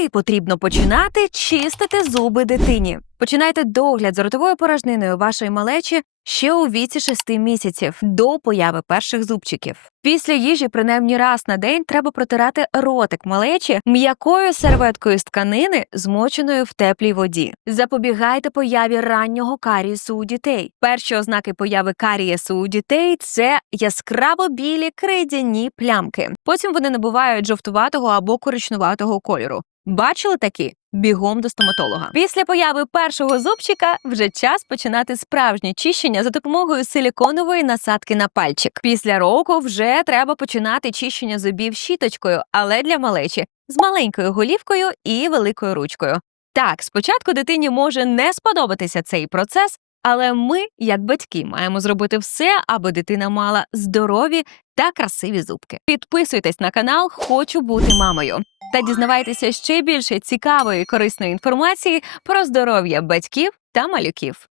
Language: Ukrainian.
Коли потрібно починати чистити зуби дитині? Починайте догляд з ротовою порожниною вашої малечі ще у віці 6 місяців до появи перших зубчиків. Після їжі, принаймні раз на день, треба протирати ротик малечі м'якою серветкою з тканини, змоченою в теплій воді. Запобігайте появі раннього карієсу у дітей. Перші ознаки появи карієсу у дітей це яскраво білі крейдяні плямки. Потім вони набувають жовтуватого або коричнуватого кольору. Бачили такі? Бігом до стоматолога. Після появи першого зубчика вже час починати справжнє чищення за допомогою силіконової насадки на пальчик. Після року вже треба починати чищення зубів щіточкою, але для малечі з маленькою голівкою і великою ручкою. Так, спочатку дитині може не сподобатися цей процес, але ми, як батьки, маємо зробити все, аби дитина мала здорові та красиві зубки. Підписуйтесь на канал Хочу бути мамою та дізнавайтеся ще більше цікавої корисної інформації про здоров'я батьків та малюків.